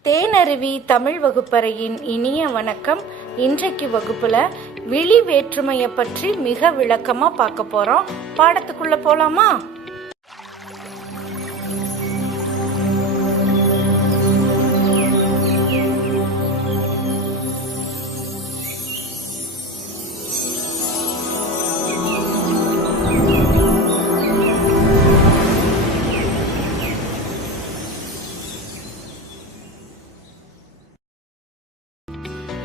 தேனருவி தமிழ் வகுப்பறையின் இனிய வணக்கம். இன்றைக்கு வகுப்புல விழி வேற்றுமையை பற்றி மிக விளக்கமா பார்க்க போறோம். பாடத்துக்குள்ள போலாமா?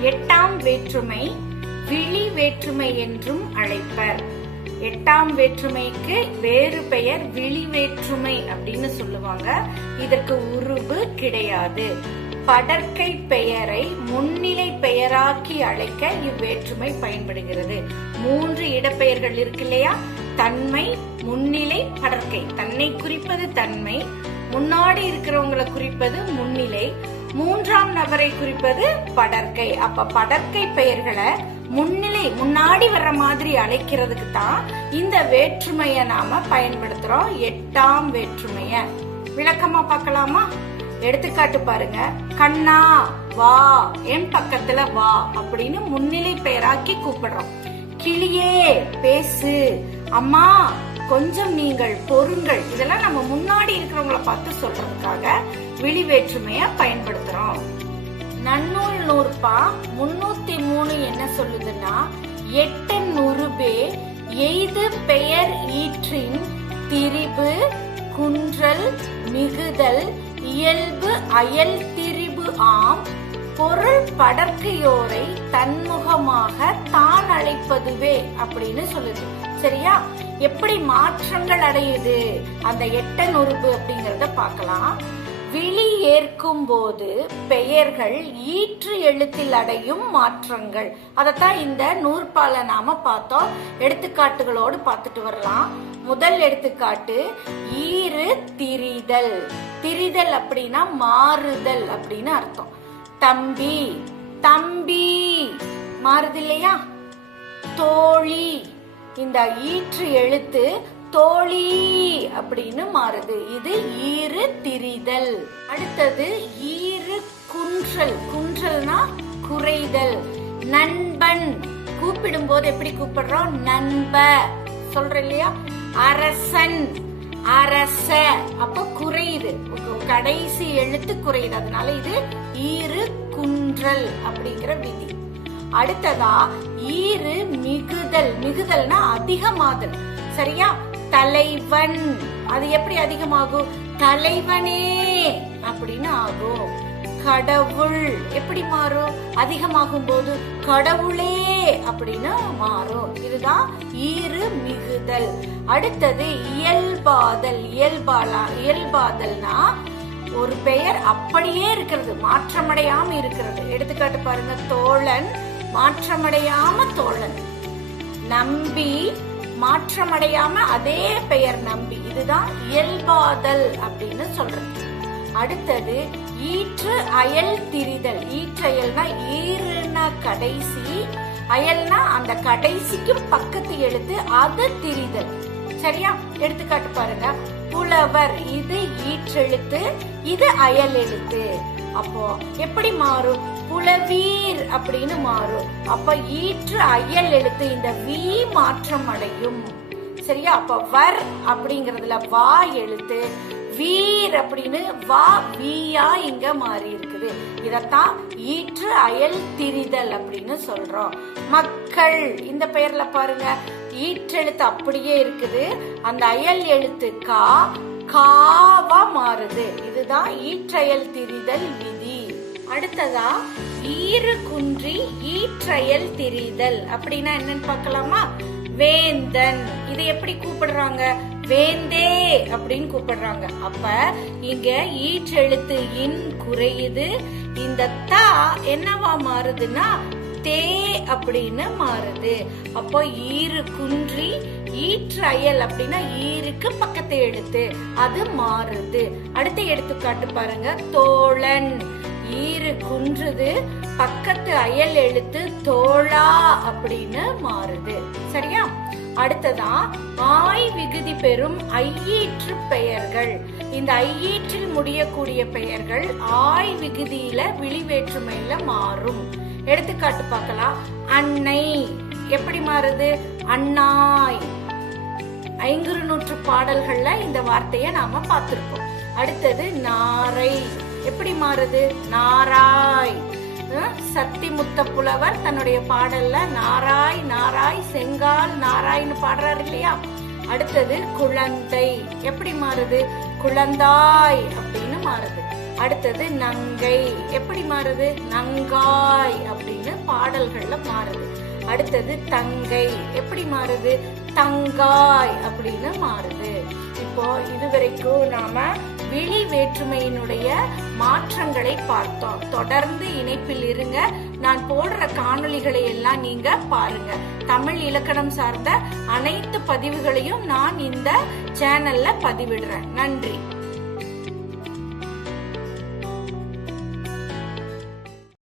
எட்டாம் வேற்றுமை விழி வேற்றுமை என்றும் அழைப்பர். எட்டாம் வேற்றுமைக்கு வேறு பெயர் விழி வேற்றுமை அப்படின்னு சொல்லுவாங்க. இதற்கு உருவு கிடையாது. படர்க்கை பெயரை முன்னிலை பெயராக்கி அழைக்க இவ்வேற்றுமை பயன்படுகிறது. 3 இடப்பெயர்கள் இருக்கு இல்லையா? தன்மை, முன்னிலை, படர்க்கை. தன்னை குறிப்பது தன்மை, முன்னாடி இருக்கிறவங்களை குறிப்பது முன்னிலை, 3ஆம் நபரை குறிப்பது படர்க்கை. அப்ப படர்க்கை பெயர்களை முன்னாடி வர்ற மாதிரி அழைக்கிறதுக்கு தான் இந்த வேற்றுமைய நாம பயன்படுத்துறோம். எட்டாம் வேற்றுமைய விளக்கமா பார்க்கலாமா? எடுத்துக்காட்டு பாருங்க. கண்ணா வா, என் பக்கத்துல வா அப்படின்னு முன்னிலை பெயராக்கி கூப்பிடுறோம். கிளியே பேசு, அம்மா கொஞ்சம் நீங்கள் பொறுங்கள். இதெல்லாம் நம்ம முன்னாடி இருக்கிறவங்களை பார்த்து சொல்றதுக்காக விழி வேற்றுமைய பயன்படுத்துறோம். நன்னூல் நூற்பா 303 என்ன சொல்லுதுன்னா, எட்டன் உருபே எய்து பெயர் ஈற்றின் திரிபு குன்றல் மிகுதல் இயல்பு அயல் திரிபு ஆம் பொருள் படர்க்கையோரை தன்முகமாக தான் அழைப்பதுவே அப்படின்னு சொல்லுது. சரியா? எப்படி மாற்றங்கள் அடையுது அந்த எட்டன் உருபு அப்படிங்கறத பார்க்கலாம். விழி ஏற்கும் போது பெயர்கள் ஈற்று எழுத்தில் அடையும் மாற்றங்கள், அதத்தான் இந்த நூற்பால நாம பார்த்தோம். எடுத்துக்காட்டுகளோடு பார்த்துட்டு வரலாம். முதல் எடுத்துக்காட்டு ஈறு திரிதல். திரிதல் அப்படின்னா மாறுதல் அப்படின்னு அர்த்தம். தம்பி தம்பி மாறுது இல்லையா? தோழி, இந்த ஈற்று எழுத்து தோழி அப்படின்னு மாறுது. இது ஈறு திரிதல். அடுத்தது ஈறு குன்றல். குன்றல்னா குறைதல். நண்பன் கூப்பிடும் போது எப்படி கூப்பிடுறோம்? நண்ப சொல்ற இல்லையா? அரசன் அரச, அப்ப குறையுது, கடைசி எழுத்து குறையுது. அதனால இது ஈறு குன்றல் அப்படிங்கிற விதி. அடுத்ததா ஈறு மிகுதல். மிகுதல்னா அதிகமாதல். சரியா? தலைவன், அது எப்படி அதிகமாகும்? தலைவனே அப்படின்னு ஆகும். கடவுள் எப்படி மாறும்? அதிகமாகும் போது கடவுளே அப்படின்னு மாறும். இதுதான் ஈறு மிகுதல். அடுத்தது இயல்பாதல். இயல்பாதல்னா ஒரு பெயர் அப்படியே இருக்கிறது, மாற்றமடையாம இருக்கிறது. எடுத்துக்காட்டு பாருங்க. தோழன் மாற்றமடையாம தோழன். நம்பி மாற்றமடையாம அதே பெயர் நம்பி. இதுதான் இயல்பாதல் அப்படின்னு சொல்றது. அடுத்தது ஈற்று அயல் திரிதல். ஈற்றயல்னா ஈறுனா கடைசி, அயல்னா அந்த கடைசிக்கும் பக்கத்து எழுத்து, அது திரிதல். சரியா? எடுத்துக்காட்டு பாருங்க. புலவர், இது ஈற்றெழுத்து, இது அயல் எழுத்து. அப்போ எப்படி மாறும்? புலவீர் அப்படின்னு மாறும். அப்ப ஈற்று அயல் எழுத்து, இந்த வி மாற்றம் அடையும். சரியா? அப்ப வர் அப்படிங்கறதுல வா எழுத்து, வீர் அப்படின்னு வா வீயா இங்க மாறி இருக்குது. இதத்தான் ஈற்று அயல் திரிதல் அப்படின்னு சொல்றோம். மக்கள், இந்த பெயர்ல பாருங்க, ஈற்றெழுத்து அப்படியே இருக்குது, அந்த அயல் எழுத்து காவா மாறுது. இதுதான் ஈற்றயல் திரிதல் விதி. அடுத்ததா ஈறு குன்றி ஈற்றயல் திரிதல் அப்படின்னா என்னன்னு பார்க்கலாமா? வேந்தன், இது எப்படி கூப்பிடுறாங்க? வேந்தே அப்படின்னு கூப்பிடுறாங்க. அப்ப இங்க ஈற்றெழுத்து இன் குறையுது, இந்த தா என்னவா மாறுதுன்னா தே அப்படின்னு மாறுது. அப்போ ஈறு குன்றி ஈற்று அயல் அப்படின்னா ஈருக்கு பக்கத்து எழுத்து, அது மாறுது. அடுத்த எடுத்துக்காட்டு பாருங்க. தோழன், ஈறு குன்றுது, பக்கத்து அயல் எழுத்து தோழா அப்படின்னு மாறுது. சரியா? அடுத்ததா ஆய் விகுதி பெறும் ஐயீற்று பெயர்கள். இந்த ஐயீற்றில் முடியக்கூடிய பெயர்கள் ஆய் விகுதியில விழி வேற்றுமையில மாறும். எடுத்துக்காட்டு பார்க்கலாம். அன்னை எப்படி மாறுது? அண்ணாய். ஐங்குறுநூற்று பாடல்கள்ல இந்த வார்த்தைய நாம பார்த்திருப்போம். அடுத்தது நாரை எப்படி மாறுது? நாராய். சத்தி முத்த புலவர் தன்னுடைய பாடல்ல நாராய் நாராய் செங்கால் நாராய்னு பாடுறாரு இல்லையா? அடுத்தது குழந்தை எப்படி மாறுது? குழந்தாய் அப்படின்னு மாறுது. அடுத்தது நங்கை எப்படி மாறுது? நங்காய் அப்படின்னு பாடல்கள்ல மாறுது. அடுத்தது தங்கை எப்படி மாறுது? தங்காய் அப்படின்னு மாறுது. இப்போ இதுவரைக்கும் நாம விழி வேற்றுமையினுடைய மாற்றங்களை பார்த்தோம். தொடர்ந்து இணைப்பில் இருங்க. நான் போடுற காணொளிகளை எல்லாம் நீங்க பாருங்க. தமிழ் இலக்கணம் சார்ந்த அனைத்து பதிவுகளையும் நான் இந்த சேனல்ல பதிவிடுறேன். நன்றி.